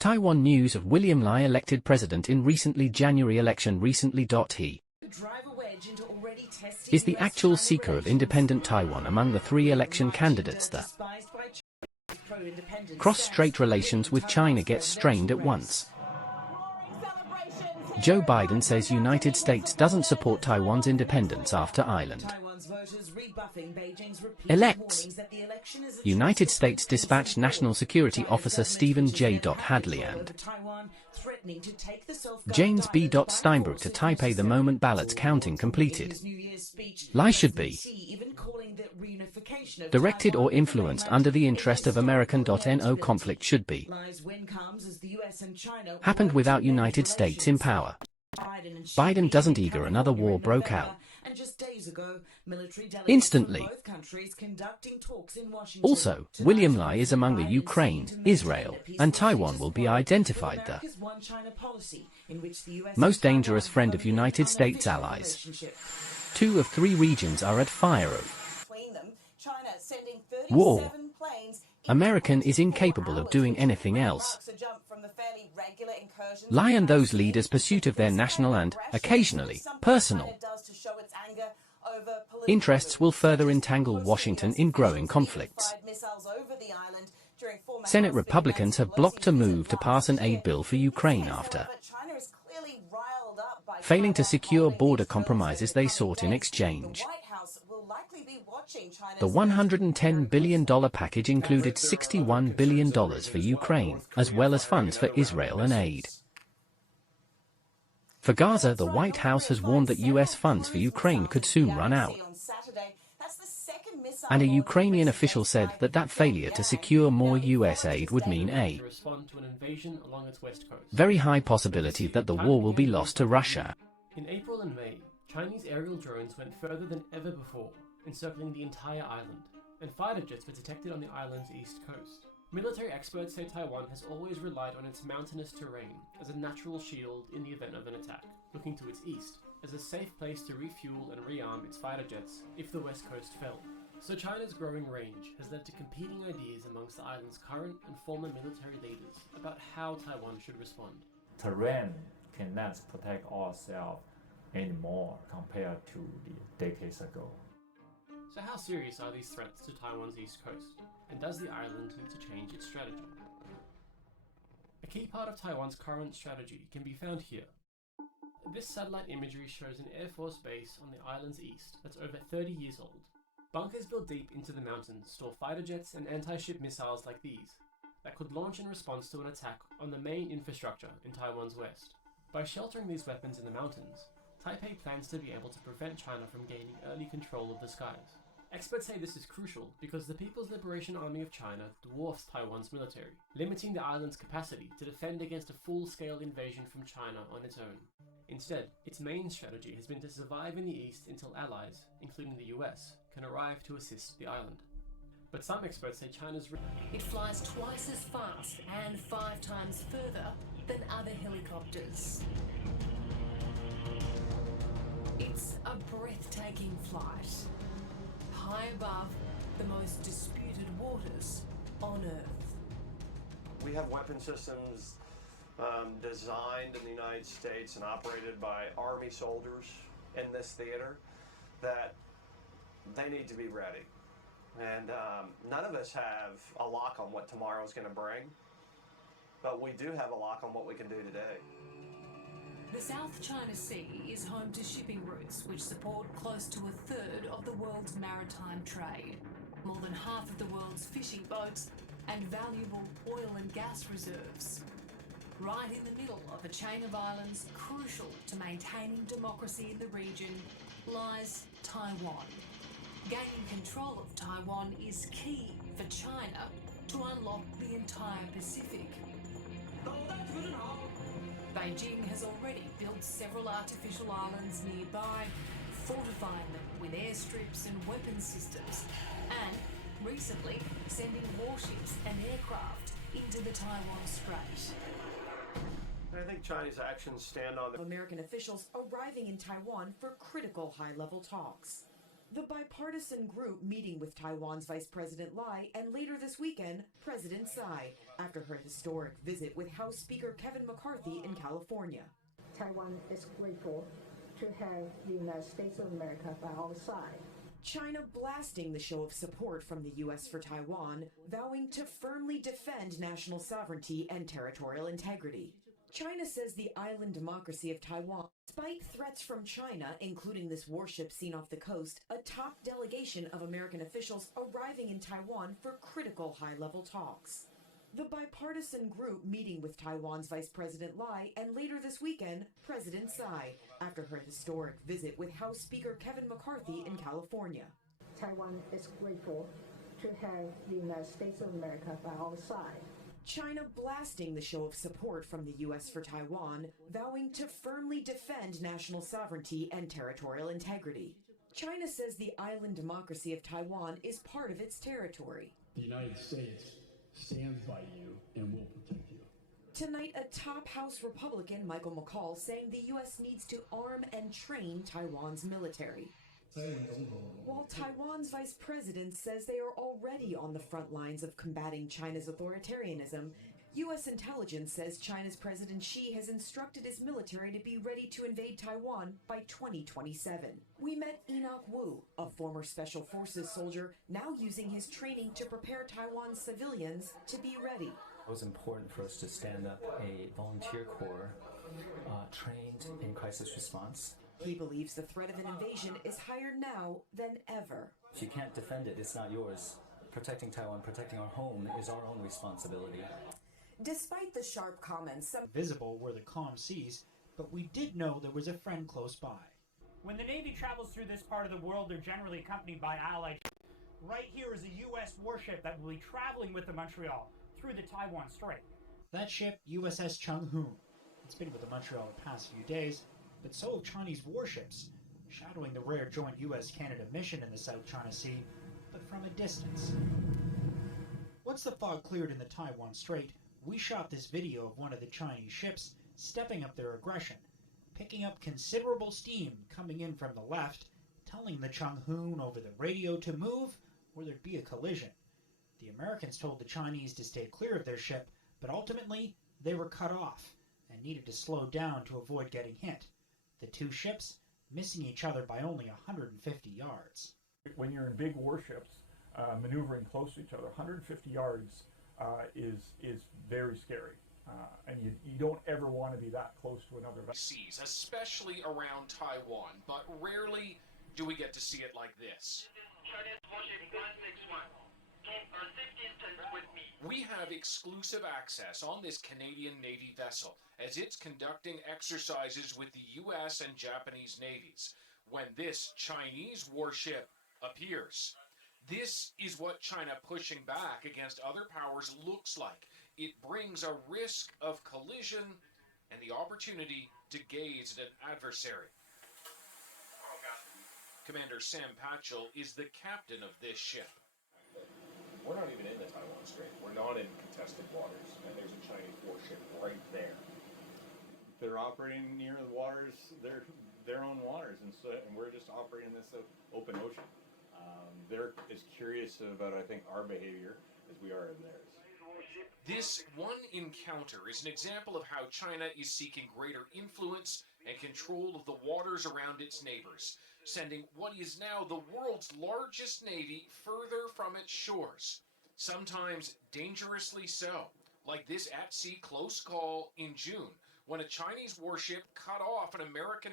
Taiwan news of William.Lai elected president in recently January election. Recently.He is the actual seeker of independent Taiwan among the three election candidates. The cross-strait relations with China get strained at once. Joe Biden says United States doesn't support Taiwan's independence after island elects. United States dispatched National Security Officer Stephen J.Hadley and James B.Steinberg to Taipei the moment ballots counting completed. Lai should be directed or influenced under the interest of American.No conflict should be happened without United States in power. Biden doesn't eager another war broke out instantly. Also, William.Lai is among the Ukraine, Israel, and Taiwan will be identified the most dangerous friend of United States allies. 2 of 3 regions are at fire of war. American is incapable of doing anything else. Lai and those leaders' pursuit of their national and, occasionally, personal interests will further entangle Washington in growing conflicts. Senate Republicans have blocked a move to pass an aid bill for Ukraine after failing to secure border compromises they sought in exchange. The $110 billion package included $61 billion for Ukraine, as well as funds for Israel and aid for Gaza. The White House has warned that U.S. funds for Ukraine could soon run out. And a Ukrainian official said that failure to secure more U.S. aid would mean a very high possibility that the war will be lost to Russia. In April and May, Chinese aerial drones went further than ever before, encircling the entire island, and fighter jets were detected on the island's east coast. Military experts say Taiwan has always relied on its mountainous terrain as a natural shield in the event of an attack, looking to its east as a safe place to refuel and rearm its fighter jets if the west coast fell. So China's growing range has led to competing ideas amongst the island's current and former military leaders about how Taiwan should respond. Terrain cannot protect ourselves anymore compared to the decades ago. So how serious are these threats to Taiwan's east coast, and does the island need to change its strategy? A key part of Taiwan's current strategy can be found here. This satellite imagery shows an Air Force base on the island's east that's over 30 years old. Bunkers built deep into the mountains store fighter jets and anti-ship missiles like these, that could launch in response to an attack on the main infrastructure in Taiwan's west. By sheltering these weapons in the mountains, Taipei plans to be able to prevent China from gaining early control of the skies. Experts say this is crucial because the People's Liberation Army of China dwarfs Taiwan's military, limiting the island's capacity to defend against a full-scale invasion from China on its own. Instead, its main strategy has been to survive in the east until allies, including the US, can arrive to assist the island. But some experts say it flies twice as fast and 5 times further than other helicopters. It's a breathtaking flight, high above the most disputed waters on Earth. We have weapon systems designed in the United States and operated by Army soldiers in this theater that they need to be ready. And none of us have a lock on what tomorrow is going to bring, but we do have a lock on what we can do today. The South China Sea is home to shipping routes which support close to a third of the world's maritime trade, more than half of the world's fishing boats, and valuable oil and gas reserves. Right in the middle of a chain of islands crucial to maintaining democracy in the region lies Taiwan. Gaining control of Taiwan is key for China to unlock the entire Pacific. Beijing has already built several artificial islands nearby, fortifying them with airstrips and weapons systems, and recently sending warships and aircraft into the Taiwan Strait. I think Chinese actions stand on American officials arriving in Taiwan for critical high-level talks. The bipartisan group meeting with Taiwan's Vice President Lai and later this weekend, President Tsai, after her historic visit with House Speaker Kevin McCarthy in California. Taiwan is grateful to have the United States of America by our side. China blasting the show of support from the U.S. for Taiwan, vowing to firmly defend national sovereignty and territorial integrity. China says the island democracy of Taiwan, despite threats from China, including this warship seen off the coast, a top delegation of American officials arriving in Taiwan for critical high-level talks. The bipartisan group meeting with Taiwan's Vice President Lai and later this weekend, President Tsai, after her historic visit with House Speaker Kevin McCarthy in California. Taiwan is grateful to have the United States of America by our side. China blasting the show of support from the U.S. for Taiwan, vowing to firmly defend national sovereignty and territorial integrity. China says the island democracy of Taiwan is part of its territory. The United States stands by you and will protect you. Tonight, a top House Republican, Michael McCall, saying the U.S. needs to arm and train Taiwan's military. While Taiwan's vice president says they are already on the front lines of combating China's authoritarianism, U.S. intelligence says China's President Xi has instructed his military to be ready to invade Taiwan by 2027. We met Enoch Wu, a former Special Forces soldier, now using his training to prepare Taiwan's civilians to be ready. It was important for us to stand up a volunteer corps trained in crisis response. He believes the threat of an invasion is higher now than ever. If you can't defend it, it's not yours. Protecting Taiwan, protecting our home is our own responsibility. Despite the sharp comments, some visible were the calm seas, but we did know there was a friend close by. When the Navy travels through this part of the world, they're generally accompanied by allied. Right here is a U.S. warship that will be traveling with the Montreal through the Taiwan Strait. That ship, USS Chung Hoon. It's been with the Montreal the past few days, but so have Chinese warships, shadowing the rare joint U.S.-Canada mission in the South China Sea, but from a distance. Once the fog cleared in the Taiwan Strait, we shot this video of one of the Chinese ships stepping up their aggression, picking up considerable steam coming in from the left, telling the Chung Hoon over the radio to move or there'd be a collision. The Americans told the Chinese to stay clear of their ship, but ultimately they were cut off and needed to slow down to avoid getting hit. The two ships missing each other by only 150 yards. When you're in big warships maneuvering close to each other, 150 yards is very scary. And you don't ever want to be that close to another vessel. Seas, especially around Taiwan, but rarely do we get to see it like this. Chinese warship 161. Keep a safe distance with me. We have exclusive access on this Canadian Navy vessel as it's conducting exercises with the U.S. and Japanese navies when this Chinese warship appears. This is what China pushing back against other powers looks like. It brings a risk of collision and the opportunity to gaze at an adversary. Commander Sam Patchell is the captain of this ship. We're not even in the Taiwan Strait. We're not in contested waters, and there's a Chinese warship right there. They're operating near the waters, their own waters, and we're just operating this open ocean. They're as curious about, I think, our behavior as we are in theirs. This one encounter is an example of how China is seeking greater influence and control of the waters around its neighbors, sending what is now the world's largest navy further from its shores, sometimes dangerously so, like this at-sea close call in June, when a Chinese warship cut off an American